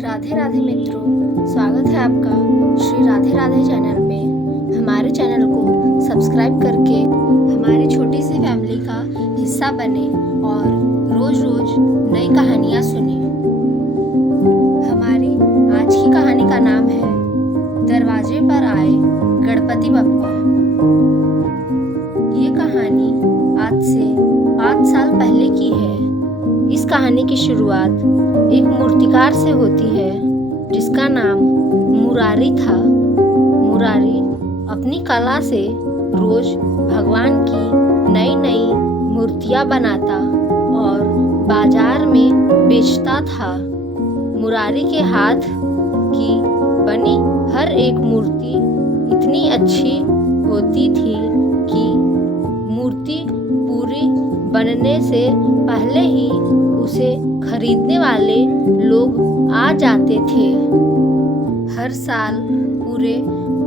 राधे राधे मित्रों, स्वागत है आपका श्री राधे राधे चैनल में। हमारे चैनल को सब्सक्राइब करके हमारी छोटी सी फैमिली का हिस्सा बने और रोज रोज नई कहानियाँ सुने। हमारी आज की कहानी का नाम है दरवाजे पर आए गणपति बप्पा। ये कहानी आज से 5 साल पहले की है। इस कहानी की शुरुआत एक मूर्तिकार से होती है जिसका नाम मुरारी था। मुरारी अपनी कला से रोज भगवान की नई नई मूर्तियां बनाता और बाजार में बेचता था। मुरारी के हाथ की बनी हर एक मूर्ति इतनी अच्छी होती थी कि मूर्ति पूरी बनने से पहले ही उसे खरीदने वाले लोग आ जाते थे। हर साल पूरे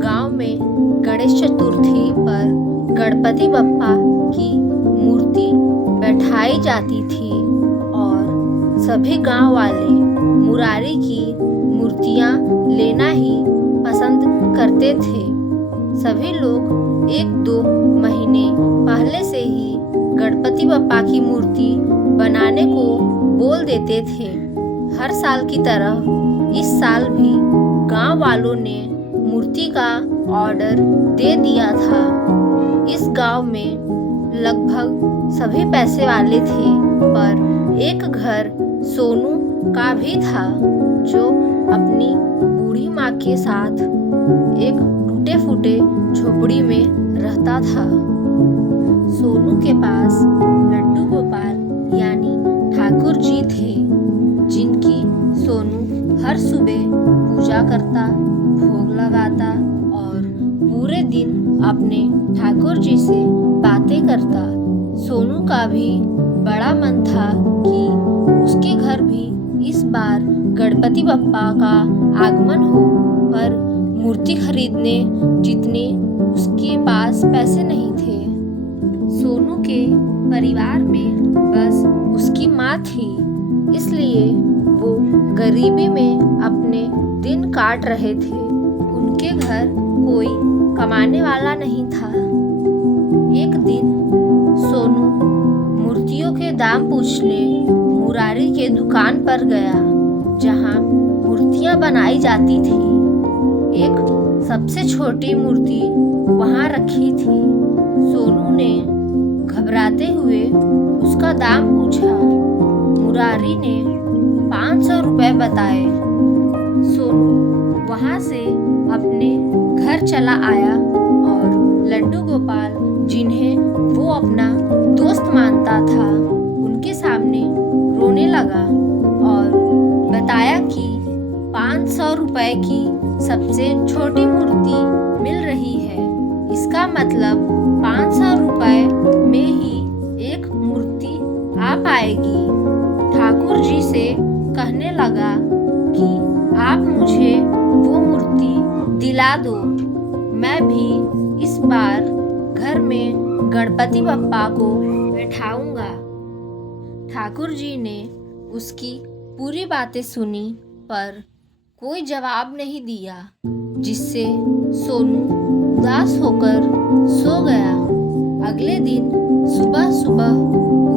गांव में गणेश चतुर्थी पर गणपति बप्पा की मूर्ति बैठाई जाती थी और सभी गांव वाले मुरारी की मूर्तियां लेना ही पसंद करते थे। सभी लोग 1-2 महीने पहले से ही गणपति बप्पा की मूर्ति बनाने को बोल देते थे। हर साल की तरह इस साल भी गांव वालों ने मूर्ति का ऑर्डर दे दिया था। इस गांव में लगभग सभी पैसे वाले थे, पर एक घर सोनू का भी था जो अपनी बूढ़ी माँ के साथ एक टूटे फूटे झोपड़ी में रहता था। सोनू के पास लड्डू गोपाल यानी ठाकुर जी थे, जिनकी सोनू हर सुबह पूजा करता, भोग लगाता और पूरे दिन अपने ठाकुर जी से बातें करता। सोनू का भी बड़ा मन था कि उसके घर भी इस बार गणपति बप्पा का आगमन हो, पर मूर्ति खरीदने जितने उसके पास पैसे नहीं थे। सोनू के परिवार में बस उसकी माँ थी, इसलिए वो गरीबी में अपने दिन काट रहे थे। उनके घर कोई कमाने वाला नहीं था। एक दिन सोनू मूर्तियों के दाम पूछने मुरारी के दुकान पर गया, जहाँ मूर्तियाँ बनाई जाती थी। एक सबसे छोटी मूर्ति वहाँ रखी थी। सोनू ने घबराते हुए उसका दाम पूछा। मुरारी ने 500 रुपए बताए। सोनू वहाँ से अपने घर चला आया और लड्डू गोपाल, जिन्हें वो अपना दोस्त मानता था, उनके सामने रोने लगा और बताया कि 500 रुपए की सबसे छोटी मूर्ति मिल रही है। इसका मतलब 500 रुपए में ही एक मूर्ति आ पाएगी। ठाकुर जी से कहने लगा कि आप मुझे वो मूर्ति दिला दो, मैं भी इस बार घर में गणपति बप्पा को बैठाऊंगा। ठाकुर जी ने उसकी पूरी बातें सुनी, पर कोई जवाब नहीं दिया, जिससे सोनू उदास होकर सो गया। अगले दिन सुबह सुबह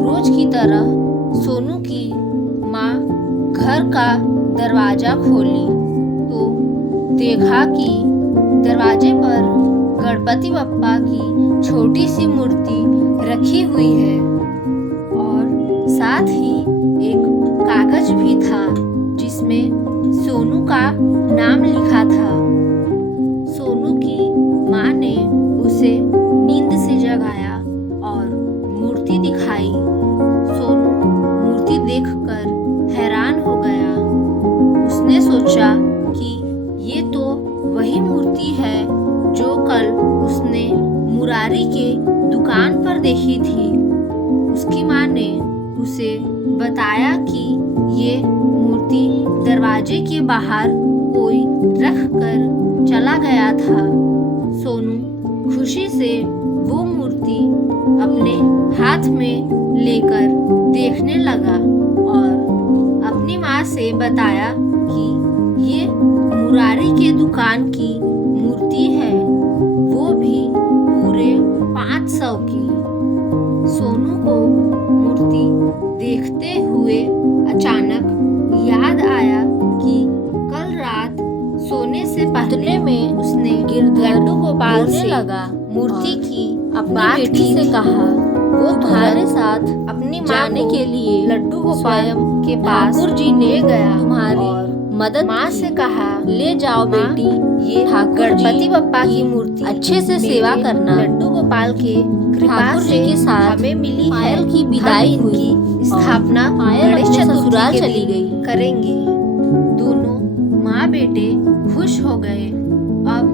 रोज की तरह सोनू की माँ घर का दरवाजा खोली तो देखा कि दरवाजे पर गणपति बप्पा की छोटी सी मूर्ति रखी हुई है और साथ ही एक कागज भी था जिसमें सोनू का नाम लिखा था। सोनू की माँ ने उसे नींद से जगाया और मूर्ति दिखाई। सोनू मूर्ति देखकर हैरान हो गया। उसने सोचा कि ये तो वही मूर्ति है जो कल उसने मुरारी के दुकान पर देखी थी। उसकी माँ ने उसे बताया कि ये मूर्ति दरवाजे के बाहर कोई रख कर चला गया था। सोनू खुशी से वो मूर्ति अपने हाथ में लेकर देखने लगा और अपनी माँ से बताया कि मुरारी के दुकान की मूर्ति है, वो भी पूरे 500 की। सोनू को मूर्ति देखते हुए अचानक याद आया कि कल रात सोने से पहले में उसने लड्डू गोपाल से मूर्ति की अपनी बेटी से कहा वो तुम्हारे साथ अपनी जाने के लिए लड्डू गोपाल के पास ठाकुर जी ने गया तुम्हारी मदद माँ से कहा ले जाओ बेटी, ये गणपति बप्पा की मूर्ति अच्छे से सेवा करना। लड्डू गोपाल के कृपा से के साथ हमें मिली पायल की विदाई हुई, स्थापना गणेश ससुराल चली गई करेंगे। दोनों माँ बेटे खुश हो गए। अब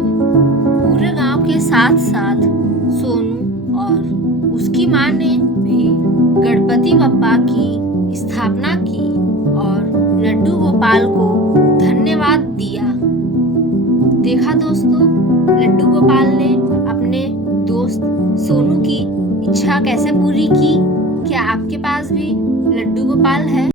पूरे गांव के साथ साथ सोनू और उसकी माँ ने भी गणपति बप्पा की स्थापना की और लड्डू गोपाल को धन्यवाद दिया। देखा दोस्तों, लड्डू गोपाल ने अपने दोस्त सोनू की इच्छा कैसे पूरी की। क्या आपके पास भी लड्डू गोपाल है?